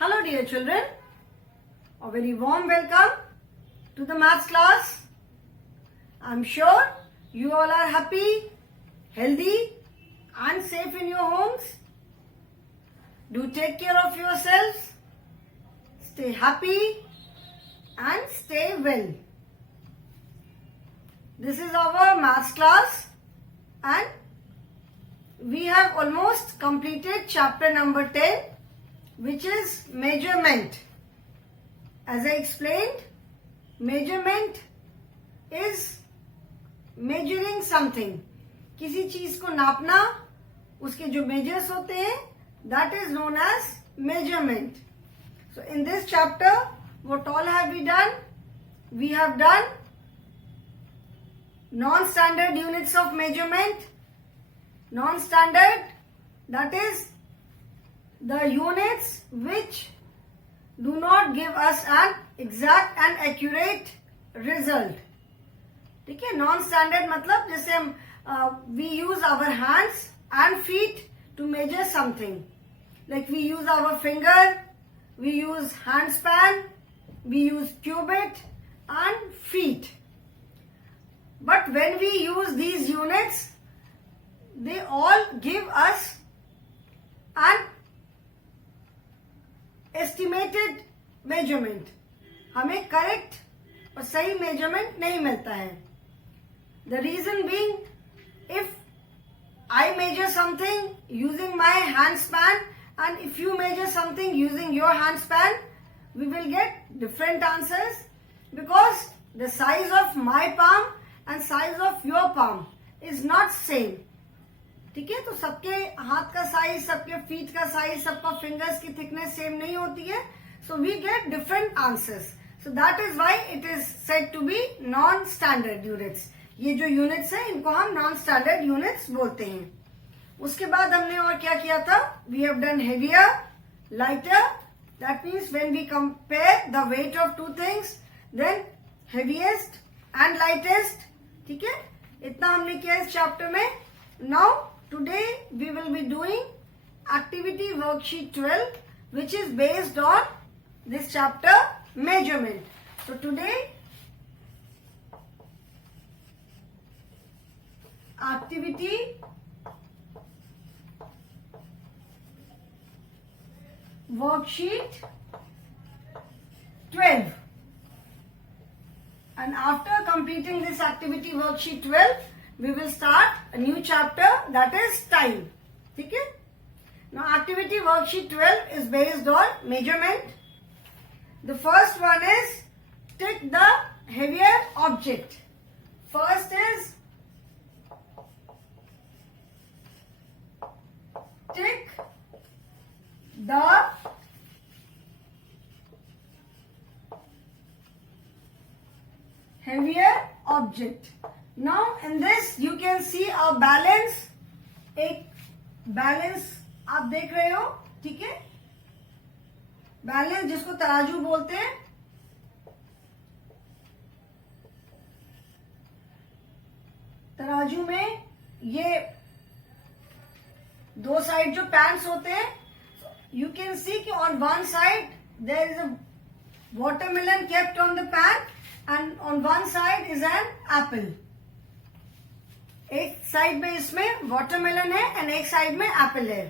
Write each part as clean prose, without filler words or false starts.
Hello dear children, a very warm welcome to the maths class. I'm sure you all are happy, healthy and safe in your homes. Do take care of yourselves, stay happy and stay well. This is our maths class and we have almost completed chapter number 10, which is measurement. As I explained, measurement is measuring something. किसी चीज को नापना, उसके जो measures होते हैं, that is known as measurement. So in this chapter, what all have we done? We have done non-standard units of measurement. Non-standard, that is the units which do not give us an exact and accurate result. ठीक है, non standard मतलब जैसे हम we use our hands and feet to measure something. Like we use our finger, we use handspan, we use cubit and feet. But when we use these units, they all give us an estimated measurement. हमें correct और सही measurement नहीं मिलता है. The reason being, if I measure something using my handspan and if you measure something using your handspan, we will get different answers because the size of my palm and size of your palm is not same. ठीक है, तो सबके हाथ का साइज, सबके फीट का साइज, सबका फिंगर्स की थिकनेस सेम नहीं होती है. So we get different answers. So that is why it is said to be non standard units. ये जो यूनिट्स हैं इनको हम नॉन स्टैंडर्ड यूनिट्स बोलते हैं. उसके बाद हमने और क्या किया था? We have done heavier, lighter. That means when we compare the weight of two things, then heaviest and lightest. ठीक है, इतना हमने किया इस चैप्टर में. Now today we will be doing activity worksheet 12, which is based on this chapter measurement. So today activity worksheet 12, and after completing this activity worksheet 12, we will start a new chapter, that is time. ठीक है? Now activity worksheet 12 is based on measurement. The first one is tick the heavier object. First is tick the heavier object. Now in this you can see a balance. एक बैलेंस आप देख रहे हो. ठीक है, बैलेंस जिसको तराजू बोलते हैं. तराजू में ये दो साइड जो पैन्स होते हैं, यू कैन सी कि on one side there is a watermelon kept on the pan and on one side is an apple. एक साइड में इसमें वाटरमेलन है एंड एक साइड में एप्पल है.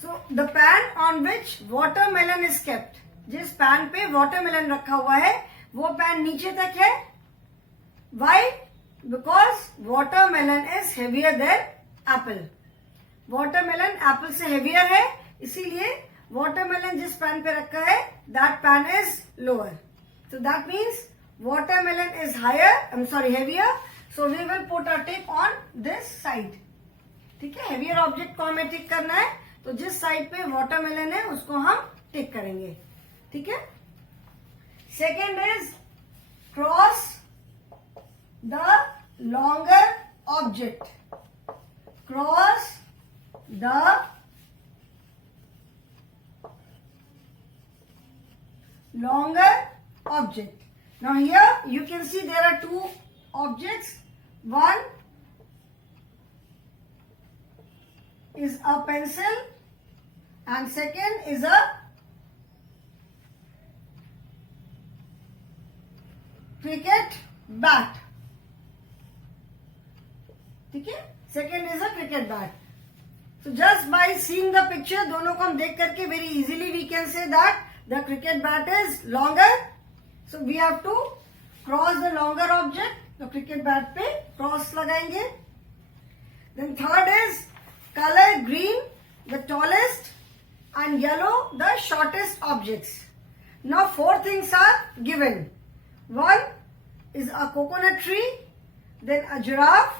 So the pan on which watermelon is kept, जिस pan पे वाटरमेलन रखा हुआ है वो पैन नीचे तक है. Why? Because watermelon is heavier than apple. Watermelon apple से हेवियर है, इसीलिए वाटरमेलन जिस पैन पे रखा है that pan is lower. So that means watermelon is higher, heavier. So we will put a tick on this side. ठीक है, heavier object को हमें टिक करना है, तो जिस साइड पे वाटरमेलन है उसको हम टिक करेंगे. ठीक है. Second is cross the longer object. Cross the longer object. Now here you can see there are two objects. One is a pencil and second is a cricket bat. ठीक है, second is a cricket bat. So just by seeing the picture, दोनों को हम देख करके very easily we can say that the cricket bat is longer. So we have to cross the longer object. तो cricket bat पे cross लगाएंगे. Then third is color green, the tallest, and yellow, the shortest objects. Now four things are given. One is a coconut tree, then a giraffe,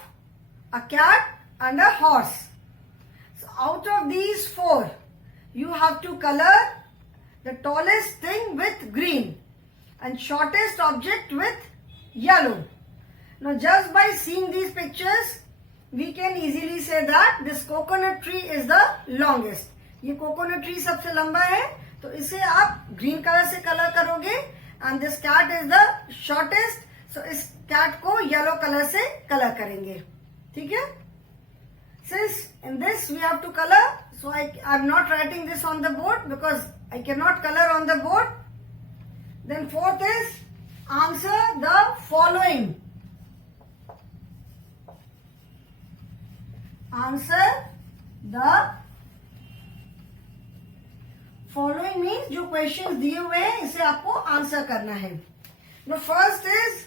a cat, and a horse. So out of these four, you have to color the tallest thing with green and shortest object with yellow. Now just by seeing these pictures, we can easily say that this coconut tree is the longest. ये coconut tree सबसे लंबा है, तो इसे आप green color से color करोगे, and this cat is the shortest, so इस cat को yellow color से color करेंगे. ठीक है? Since in this we have to color, so I am not writing this on the board because I cannot color on the board. Then fourth is answer the following. Answer the following means जो questions दिए हुए हैं इसे आपको आंसर करना है. The first is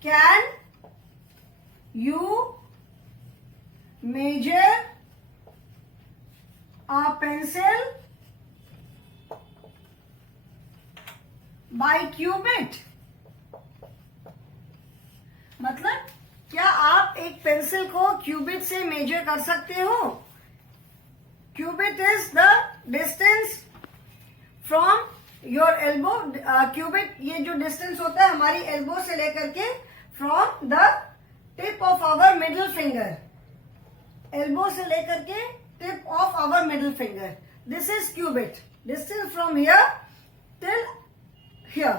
can you measure a pencil by cubit? मतलब क्या आप एक पेंसिल को क्यूबिट से मेजर कर सकते हो? Cubit is the distance from your elbow. Cubit ये जो डिस्टेंस होता है हमारी एल्बो से लेकर के from the tip of our middle finger. Elbow से लेकर के tip of our middle finger. This is cubit. Distance from here till here.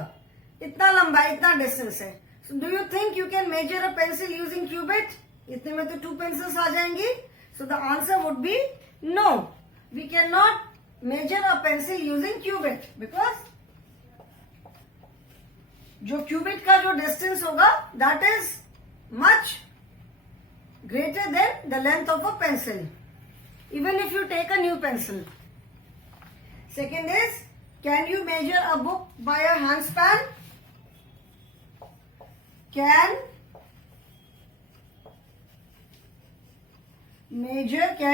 इतना लंबा इतना डिस्टेंस है. So do you think you can measure a pencil using cubit? इतने में तो 2 pencils आ जाएंगी. So the answer would be no. We cannot measure a pencil using cubit because जो cubit का जो distance होगा that is much greater than the length of a pencil. Even if you take a new pencil. Second is can you measure a book by a handspan? Can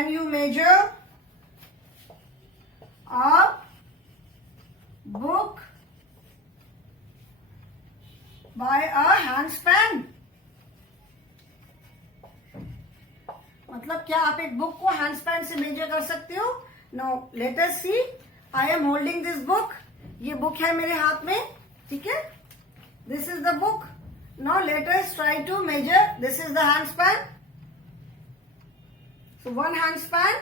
you measure a book by a handspan? मतलब क्या आप एक बुक को हैंडस्पैन से मेजर कर सकते हो? Now let us see. I am holding this book. ये बुक है मेरे हाथ में. ठीक है? This is the book. Now let us try to measure. This is the handspan. So one handspan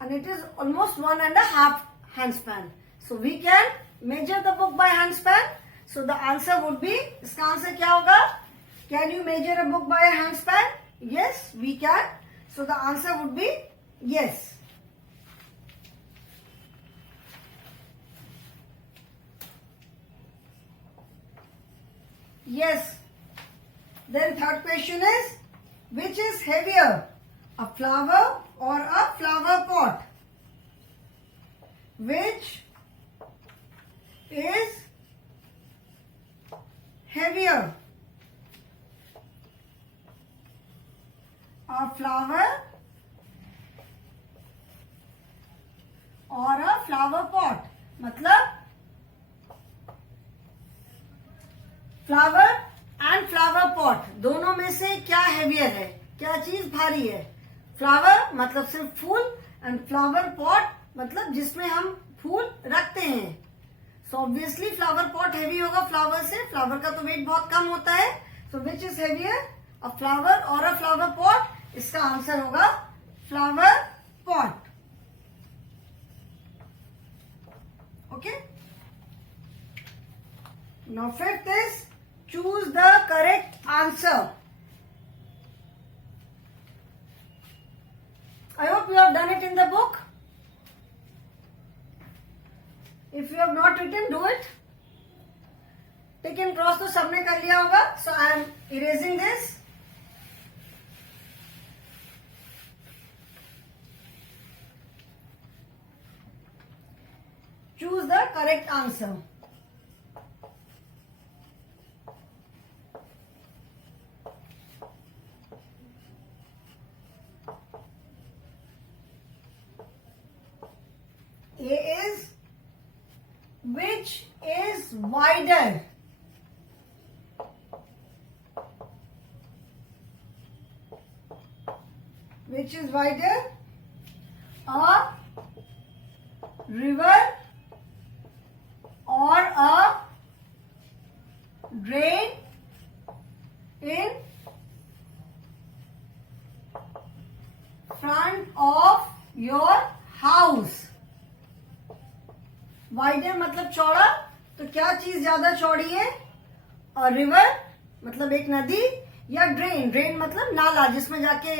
and it is almost 1.5 handspan. So we can measure the book by handspan. So the answer would be, इसका आंसर क्या होगा? Can you measure a book by a handspan? Yes, we can. So the answer would be yes. Yes. Then third question is, which is heavier, a flower or a flower pot? Which is heavier, a flower और a flower pot? मतलब flower and flower pot दोनों में से क्या हैवियर है, क्या चीज भारी है? फ्लावर मतलब सिर्फ फूल एंड फ्लावर पॉट मतलब जिसमें हम फूल रखते हैं. So obviously flower pot heavy होगा फ्लावर से. फ्लावर का तो वेट बहुत कम होता है. So which is heavier, a flower or a flower pot? इसका आंसर होगा flower pot. Okay. Now fifth is choose the correct answer. I hope you have done it in the book. If you have not written, do it. Tick and cross तो सबने कर लिया होगा. So I am erasing this. Choose the correct answer. A is, which is wider? Which is wider? A river or a drain in front of your house. Wider मतलब चौड़ा. तो क्या चीज ज्यादा चौड़ी है? और रिवर मतलब एक नदी, या ड्रेन. ड्रेन मतलब नाला, जिसमें जाके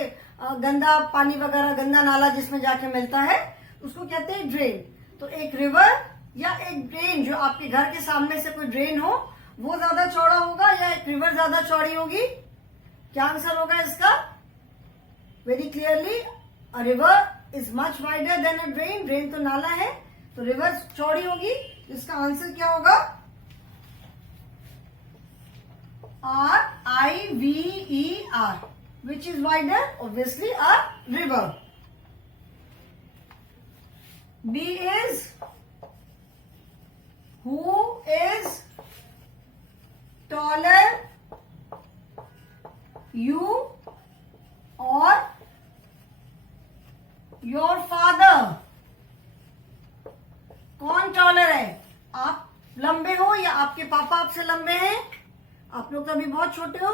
गंदा पानी वगैरह, गंदा नाला जिसमें जाके मिलता है, उसको कहते हैं ड्रेन. तो एक रिवर या एक ड्रेन, जो आपके घर के सामने से कोई ड्रेन हो, वो ज्यादा चौड़ा होगा, या एक रिवर ज्यादा चौड़ी होगी? क्या आंसर होगा इसका? Very clearly, a river is much wider than a drain. Drain तो नाला है, तो रिवर चौड़ी होगी. इसका आंसर क्या होगा? RIVER. Which is wider? Obviously a river. B is, who is taller, you or your father? कौन टॉलर है? आप लंबे हो या आपके पापा आपसे लंबे हैं? आप लोग तो अभी बहुत छोटे हो,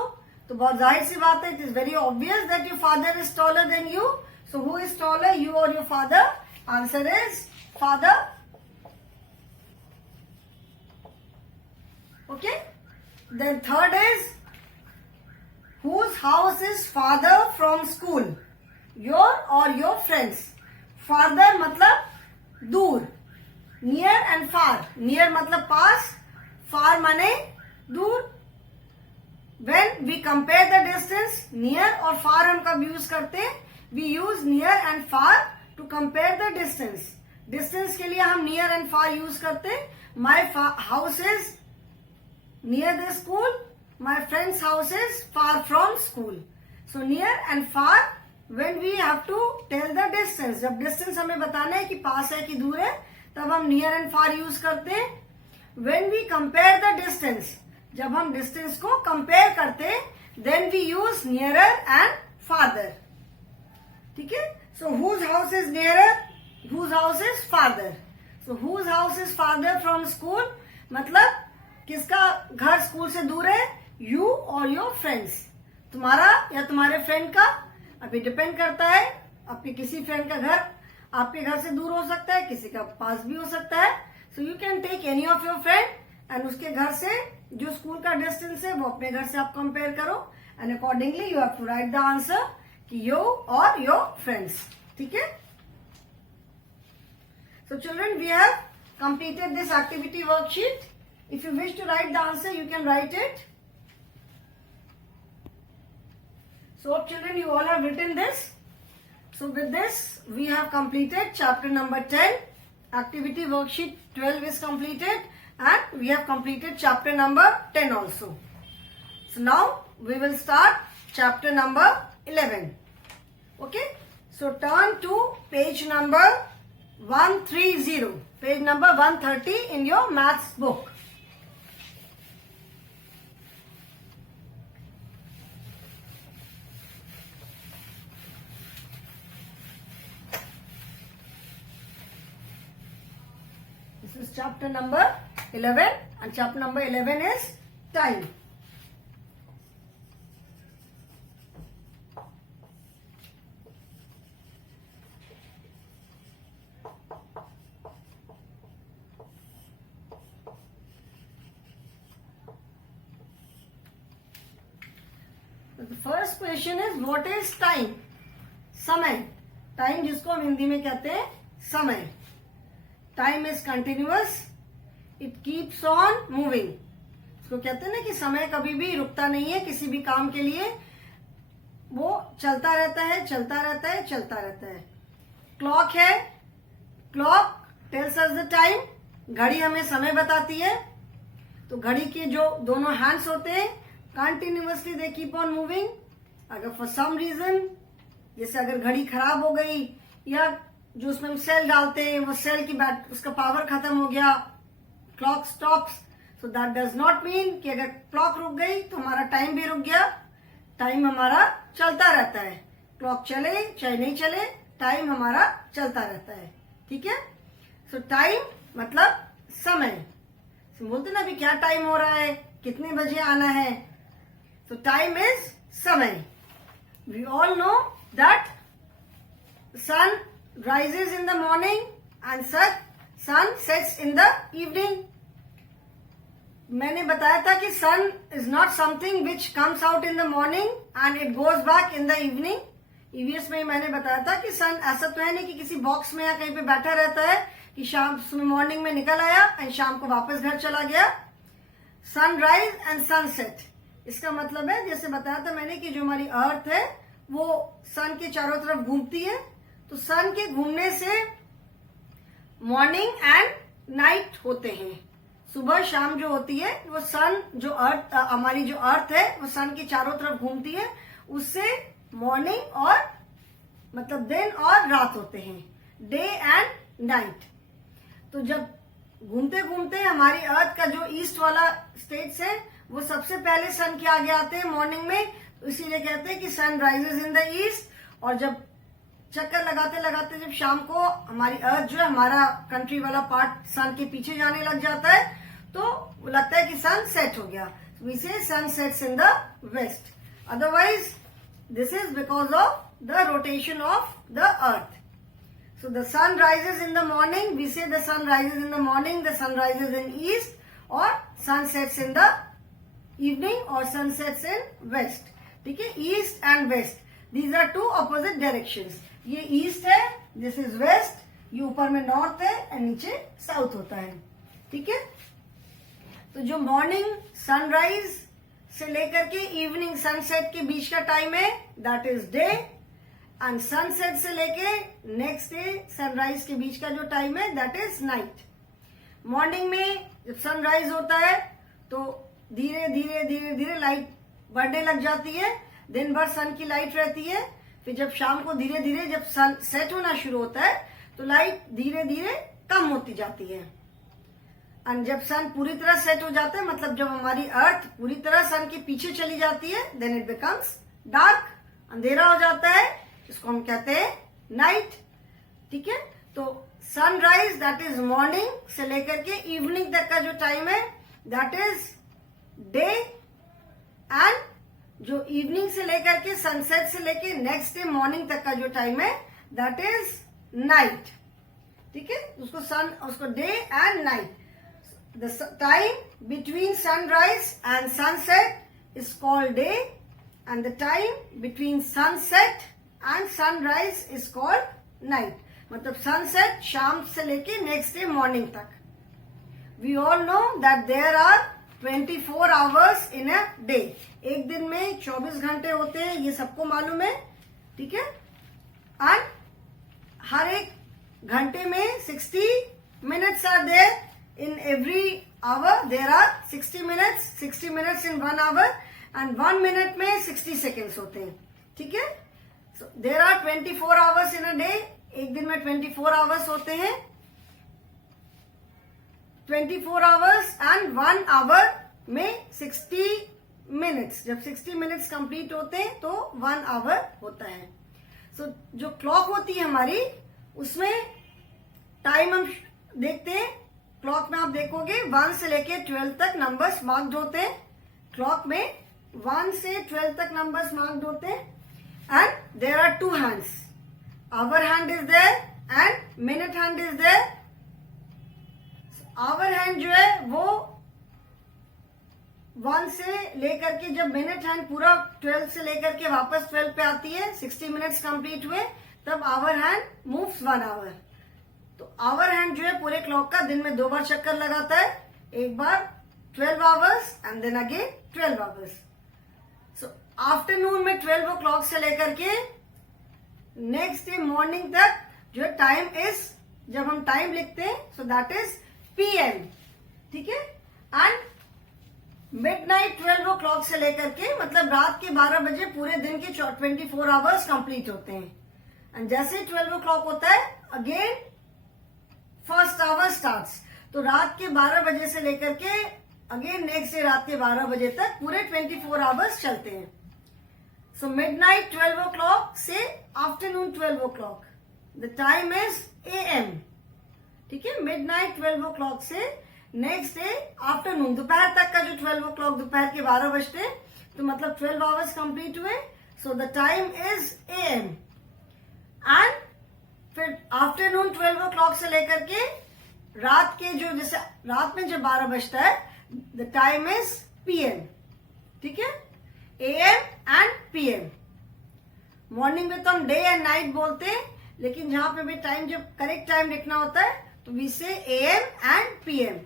तो बहुत जाहिर सी बात है. It is very obvious that your father is taller than you. So who is taller, you और your father? Answer is father. Okay. Then third is, whose house is farther from school, your or your friends. Farther मतलब दूर. Near and फार. नियर मतलब पास, far माने दूर. When we compare the distance, near और far हम कब use करते हैं? We use near and far to compare the distance. Distance के लिए हम नियर एंड फार यूज करते हैं. My house is near the school, my friends house is far from school. So near and far when we have to tell the distance. जब distance हमें बताना है कि पास है कि दूर है, तब हम नियर एंड फार यूज करते हैं. When we compare the distance, जब हम डिस्टेंस को कंपेयर करते हैं, then we use nearer and farther. ठीक है. So whose house is nearer, whose house is farther. So whose house is farther from school मतलब किसका घर स्कूल से दूर है? यू और योर फ्रेंड्स. तुम्हारा या तुम्हारे फ्रेंड का. अभी डिपेंड करता है, आपके किसी फ्रेंड का घर आपके घर से दूर हो सकता है, किसी का पास भी हो सकता है. So you can take any of your friend and उसके घर से जो स्कूल का डिस्टेंस है वो अपने घर से आप कंपेयर करो, and accordingly you have to write the answer कि यू और योर फ्रेंड्स. ठीक है. So children, we have completed this activity worksheet. If you wish to write the answer, you can write it. So children, you all have written this. So with this, we have completed chapter number 10. Activity worksheet 12 is completed, and we have completed chapter number 10 also. So now we will start chapter number 11. Okay. So turn to page number 130. Page number 130 in your maths book. This is chapter number 11, and chapter number 11 is time. So the first question is, what is time? समय. टाइम जिसको हम हिंदी में कहते हैं समय. Time is continuous. It keeps on moving. उसको कहते हैं ना कि समय कभी भी रुकता नहीं है किसी भी काम के लिए, वो चलता रहता है चलता रहता है चलता रहता है। क्लॉक है, clock tells us the time, घड़ी हमें समय बताती है। तो घड़ी के जो दोनों हैंड्स होते हैं continuously they keep on moving. अगर फॉर सम रीजन, जैसे अगर घड़ी खराब हो गई या जो उसमें हम सेल डालते हैं वो सेल की उसका पावर खत्म हो गया, clock stops. So that does not mean कि अगर क्लॉक रुक गई तो हमारा टाइम भी रुक गया। टाइम हमारा चलता रहता है, क्लॉक चले चाहे नहीं चले, टाइम हमारा चलता रहता है। ठीक है। सो टाइम मतलब समय। बोलते ना अभी क्या टाइम हो रहा है, कितने बजे आना है। सो टाइम इज समय। We all know that sun rises in the morning and sun sets in the evening. मैंने बताया था कि sun is not something which comes out in the morning and it goes back in the evening. EVS में मैंने बताया था कि sun ऐसा तो है नहीं कि किसी बॉक्स में या कहीं पे बैठा रहता है कि शाम मॉर्निंग में निकल आया एंड शाम को वापस घर चला गया। सनराइज एंड सनसेट, इसका मतलब है जैसे बताया था मैंने कि जो हमारी अर्थ है वो सन के चारों तरफ घूमती है। तो सन के घूमने से मॉर्निंग एंड नाइट होते हैं, सुबह शाम जो होती है वो सन जो अर्थ हमारी जो अर्थ है वो सन के चारों तरफ घूमती है, उससे मॉर्निंग और मतलब दिन और रात होते हैं, डे एंड नाइट। तो जब घूमते घूमते हमारी अर्थ का जो ईस्ट वाला स्टेट्स है वो सबसे पहले सन के आगे आते हैं मॉर्निंग में, तो इसीलिए कहते हैं कि sun rises in the east. और जब चक्कर लगाते लगाते जब शाम को हमारी अर्थ जो है हमारा कंट्री वाला पार्ट सन के पीछे जाने लग जाता है तो लगता है कि सन सेट हो गया। We say sun sets in the west, otherwise this is because of the rotation of the earth. So the sun rises in the morning, we say the sun rises in the morning, the sun rises in east, or sun sets in the evening, or sun sets in west. ठीक है, east and west, these are two opposite directions. ये east है, this is west, ये ऊपर में north है और नीचे south होता है। ठीक है, तो जो morning sunrise से लेकर के evening sunset के बीच का टाइम है that is day, and sunset से लेके नेक्स्ट डे सनराइज के बीच का जो टाइम है दैट इज नाइट। मॉर्निंग में जब सनराइज होता है तो धीरे धीरे धीरे धीरे लाइट बढ़ने लग जाती है, दिन भर सन की लाइट रहती है। फिर जब शाम को धीरे धीरे जब सन सेट होना शुरू होता है तो लाइट धीरे धीरे कम होती जाती है। एंड जब सन पूरी तरह सेट हो जाता है, मतलब जब हमारी अर्थ पूरी तरह सन के पीछे चली जाती है, देन इट बिकम्स डार्क, अंधेरा हो जाता है, इसको हम कहते हैं नाइट। ठीक है, तो सनराइज दैट इज मॉर्निंग से लेकर के इवनिंग तक का जो टाइम है दैट इज डे, एंड जो इवनिंग से लेकर के सनसेट से लेकर नेक्स्ट डे मॉर्निंग तक का जो टाइम है दैट इज नाइट। ठीक है, उसको day and night. The time between sunrise and sunset is called day, and the time between sunset and sunrise is called night. मतलब सनसेट शाम से लेके नेक्स्ट डे मॉर्निंग तक। We all know that there are 24 hours in a day. एक दिन में 24 घंटे होते हैं, ये सबको मालूम है। ठीक है, एंड हर एक घंटे में 60 minutes are there in every hour. There are 60 minutes in 1 hour, and 1 minute में 60 सेकेंड्स होते हैं। ठीक है, So, there are 24 hours in a day. एक दिन में 24 hours होते हैं, 24 hours and 1 hour में 60 minutes। जब 60 minutes कंप्लीट होते हैं तो 1 hour होता है। So, जो क्लॉक होती है हमारी उसमें टाइम हम देखते हैं। क्लॉक में आप देखोगे 1 से लेके 12 तक नंबर्स मार्क्ड होते हैं। क्लॉक में 1 से 12 तक नंबर्स मार्क्ड होते हैं। And there are 2 hands. Hour hand is there and minute hand is there. So, hour hand जो है वो 1 से लेकर के जब मिनट हैंड पूरा 12 से लेकर के वापस 12 पे आती है, 60 मिनट्स कंप्लीट हुए, तब आवर हैंड मूव्स 1 आवर। तो आवर हैंड जो है पूरे क्लॉक का दिन में 2 बार चक्कर लगाता है, एक बार 12 hours and then again 12 hours. So afternoon में 12 o'clock से लेकर के नेक्स्ट डे मॉर्निंग तक जो टाइम इज, जब हम टाइम लिखते हैं सो दैट इज PM. ठीक है. एंड मिडनाइट 12 o'clock से लेकर के मतलब रात के 12 बजे पूरे दिन के 24 आवर्स कंप्लीट होते हैं. एंड जैसे 12 o'clock होता है अगेन फर्स्ट आवर स्टार्ट्स. तो रात के 12 बजे से लेकर के अगेन नेक्स्ट डे रात के 12 बजे तक पूरे 24 आवर्स चलते हैं. सो मिडनाइट 12 o'clock से आफ्टरनून 12 o'clock the time is AM. ठीक है. मिडनाइट 12 o'clock से नेक्स्ट डे आफ्टरनून दोपहर तक का जो 12 o'clock दोपहर के 12 बजते तो मतलब 12 आवर्स कंप्लीट हुए. सो the time is AM. And फिर आफ्टरनून 12 o'clock से लेकर के रात के जो जैसे रात में जब 12 बजता है द टाइम इज PM. ठीक है. AM and PM. मॉर्निंग में तो हम डे एंड नाइट बोलते हैं, लेकिन जहां पे भी टाइम जब करेक्ट टाइम लिखना होता है तो वी से AM एंड PM.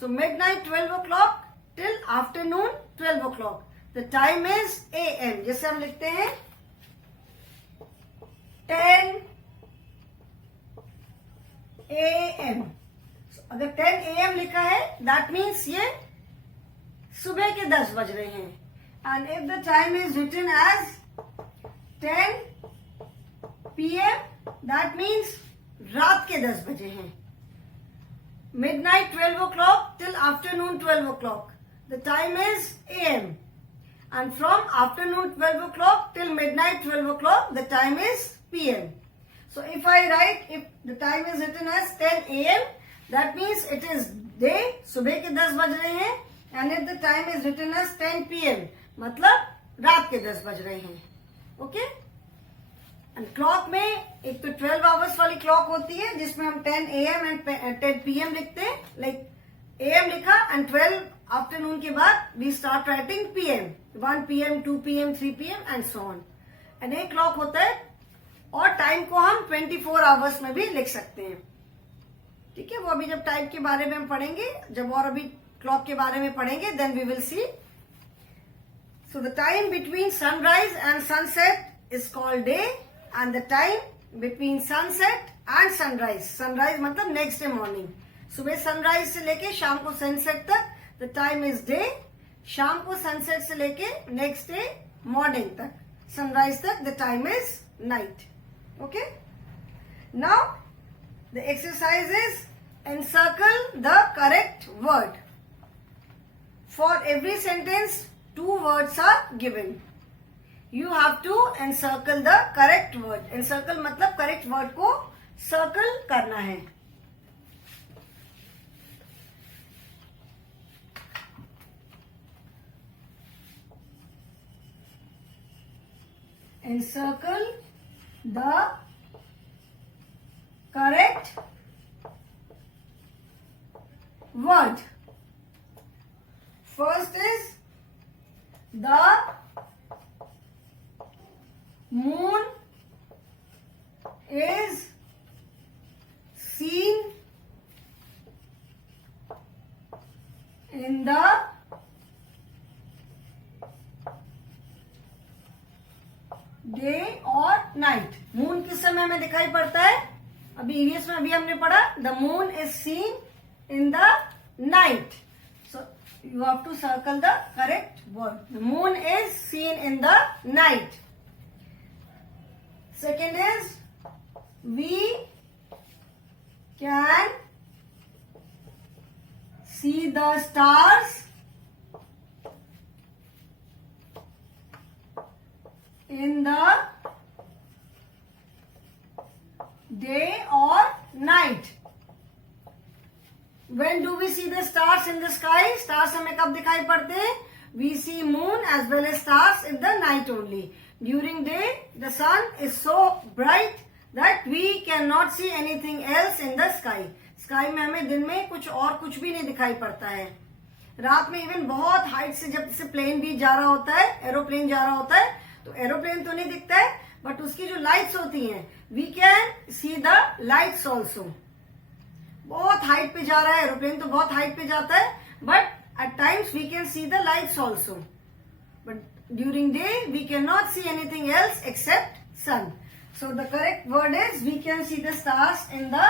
सो मिडनाइट 12 o'clock till afternoon 12 o'clock the time is AM. जैसे हम लिखते हैं 10 AM. अगर 10 AM लिखा है दैट मीन्स ये सुबह के 10 बज रहे हैं. And if the time is written as 10 PM that means रात के 10 बजे हैं. Midnight 12 o'clock till afternoon 12 o'clock the time is AM. And from afternoon 12 o'clock till midnight 12 o'clock the time is PM. So if I write, if the time is written as 10 AM that means it is day, सुबह के 10 बज रहे हैं. And if the time is written as 10 PM मतलब रात के 10 बज रहे हैं. ओके. एंड क्लॉक में एक तो 12 आवर्स वाली क्लॉक होती है जिसमें हम 10 AM एंड 10 PM लिखते हैं. लाइक AM लिखा एंड 12 आफ्टरनून के बाद we start writing PM. 1 PM 2 PM 3 PM and so on. And एक क्लॉक होता है और टाइम को हम 24 आवर्स में भी लिख सकते हैं. ठीक है. वो अभी जब टाइम के बारे में हम पढ़ेंगे, जब और अभी क्लॉक के बारे में पढ़ेंगे then we will see. So the time between sunrise and sunset is called day. And the time between sunset and sunrise. Sunrise मतलब next day morning. सुबह sunrise से लेके शाम को sunset तक the time is day. शाम को sunset से लेके next day morning तक sunrise तक the time is night. Okay? Now the exercise is encircle the correct word. For every sentence 2 words are given. You have to encircle the correct word. Encircle मतलब correct word को circle करना है. Encircle the correct word. First is the moon is seen in the day or night. Moon किस समय में दिखाई पड़ता है? अभी ईवीएस में अभी हमने पढ़ा the moon is seen in the night. So you have to circle the correct word. The moon is seen in the night. Second is we can see the stars in the day or night. When do we see the stars in the sky? Stars हमें कब दिखाई पड़ते हैं? We see moon as well as stars in the night only. During day, the sun is so bright that we cannot see anything else in the sky. Sky में हमें दिन में कुछ भी नहीं दिखाई पड़ता है. रात में इवन बहुत हाइट से जब से प्लेन भी जा रहा होता है, एरोप्लेन जा रहा होता है, तो एरोप्लेन तो नहीं दिखता है बट उसकी जो लाइट्स होती हैं we can see the lights also. बहुत हाइट पे जा रहा है एरोप्लेन तो बहुत हाइट पे जाता है but At times we can see the lights also. But during day we cannot see anything else except sun. So the correct word is we can see the stars in the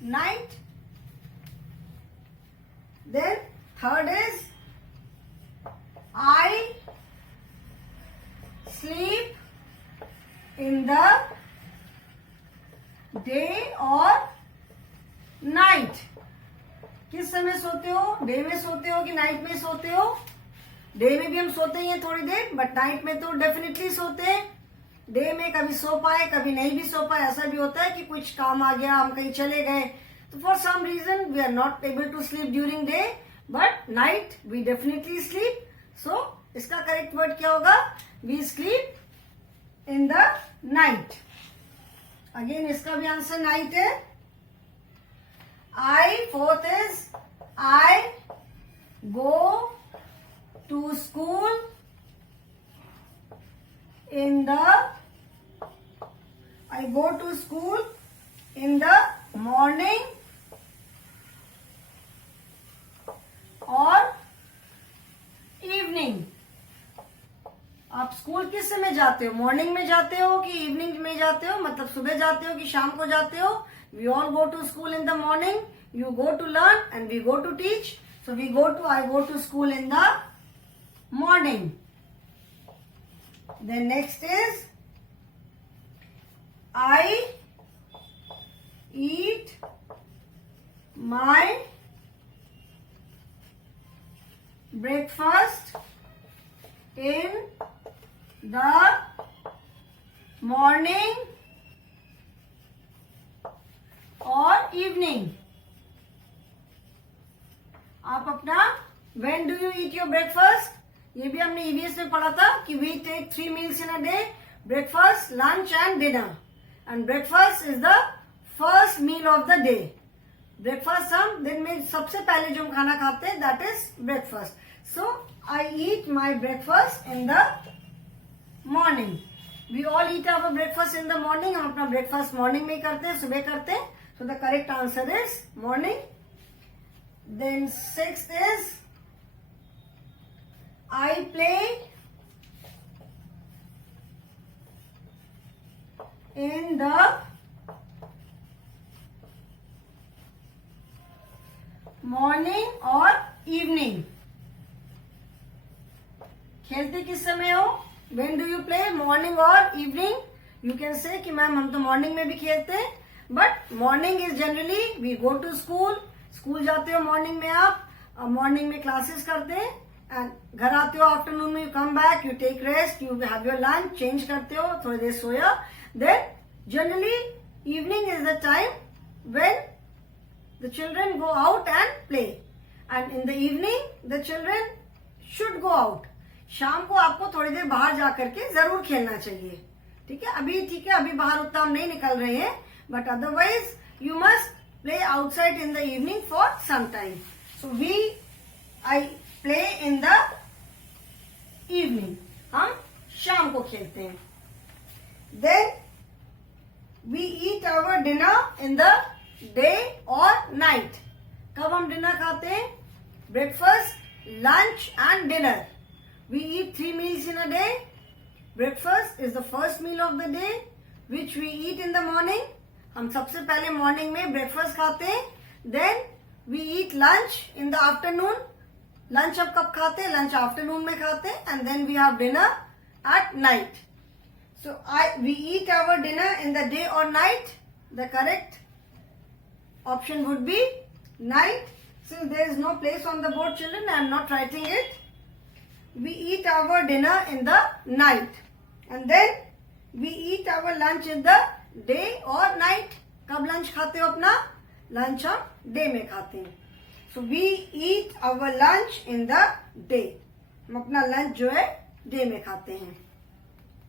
night. Then third is I sleep in the day or night. किस समय सोते हो? डे में सोते हो कि नाइट में सोते हो? डे में भी हम सोते ही हैं थोड़ी देर, बट नाइट में तो डेफिनेटली सोते हैं. डे में कभी सो पाए कभी नहीं भी सो पाए, ऐसा भी होता है कि कुछ काम आ गया, हम कहीं चले गए, तो for some reason we are not able to sleep during day, but night we definitely sleep. So इसका करेक्ट वर्ड क्या होगा? We sleep in the night. Again इसका भी आंसर नाइट है. I, fourth is I go to school in the morning or evening. आप स्कूल किस समय जाते हो? मॉर्निंग में जाते हो कि इवनिंग में जाते हो? मतलब सुबह जाते हो कि शाम को जाते हो? We all go to school in the morning. You go to learn and we go to teach. So I go to school in the morning. Then next is I eat my breakfast in the morning और evening. आप अपना when do you eat your breakfast, ये भी हमने EVS में पढ़ा था कि we take 3 meals in a day, breakfast, lunch and dinner. And breakfast is the first meal of the day. Breakfast हम दिन में सबसे पहले जो हम खाना खाते हैं that is breakfast. So I eat my breakfast in the morning. We all eat our breakfast in the morning. हम अपना ब्रेकफास्ट मॉर्निंग में करते हैं, सुबह करते हैं. So the correct answer is morning. Then sixth is I play in the morning or evening. खेलते किस समय हो? When do you play? Morning or evening? You can say कि मैम हम तो मॉर्निंग में भी खेलते हैं, but morning is generally we go to school. School जाते हो मॉर्निंग में, आप मॉर्निंग में क्लासेस करते हैं एंड घर आते हो आफ्टरनून में, you come back, you take rest, you have your lunch, change करते हो, थोड़ी देर सोया. Then generally evening is the time when the children go out and play. And in the evening the children should go out. शाम को आपको थोड़ी देर बाहर जाकर के जरूर खेलना चाहिए. ठीक है, अभी बाहर उतना हम नहीं निकल रहे हैं, but otherwise you must play outside in the evening for some time. So I play in the evening. हम शाम को खेलते हैं. Then we eat our dinner in the day or night. कब हम डिनर खाते हैं? Breakfast, lunch and dinner. We eat 3 meals in a day. Breakfast is the first meal of the day which we eat in the morning. हम सबसे पहले मॉर्निंग में breakfast खाते हैं. Then we eat lunch in the afternoon. Lunch अब कब खाते हैं? लंच आफ्टरनून में खाते हैं. And then we have dinner at night. So we eat our dinner in the day और night. The correct option would be night. Since there is no place on the board children, I am not writing it. We eat our dinner in the night and then we eat our lunch in the day और night. कब lunch खाते हो अपना? Lunch हम day में खाते हैं. So we eat our lunch in the day. हम अपना लंच जो है डे में खाते हैं.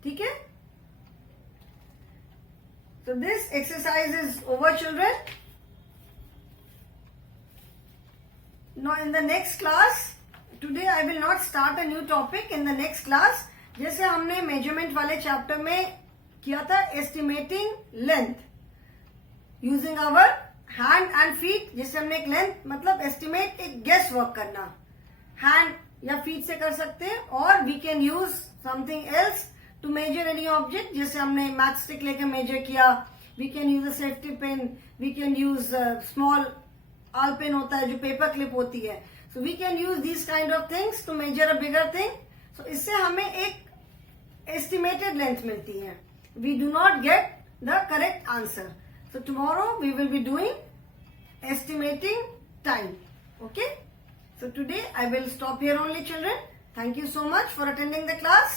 ठीक है, so this exercise is over, children. Now in the next class, today I will not start a new topic. In the next class, जैसे हमने मेजरमेंट वाले चैप्टर में किया था, estimating length using our hand and feet, जिससे हमने एक लेंथ मतलब एस्टिमेट, एक गेस वर्क करना. हैंड या फीट से कर सकते हैं, और we can use something else to measure any object. जैसे हमने मैच स्टिक लेके मेजर किया, we can use a safety pin, we can use small all pin होता है जो पेपर क्लिप होती है. So we can use these kind of things to measure a bigger thing. So इससे हमें एक एस्टिमेटेड लेंथ मिलती है. We do not get the correct answer. So tomorrow we will be doing estimating time. Okay, so today I will stop here only, children. Thank you so much for attending the class.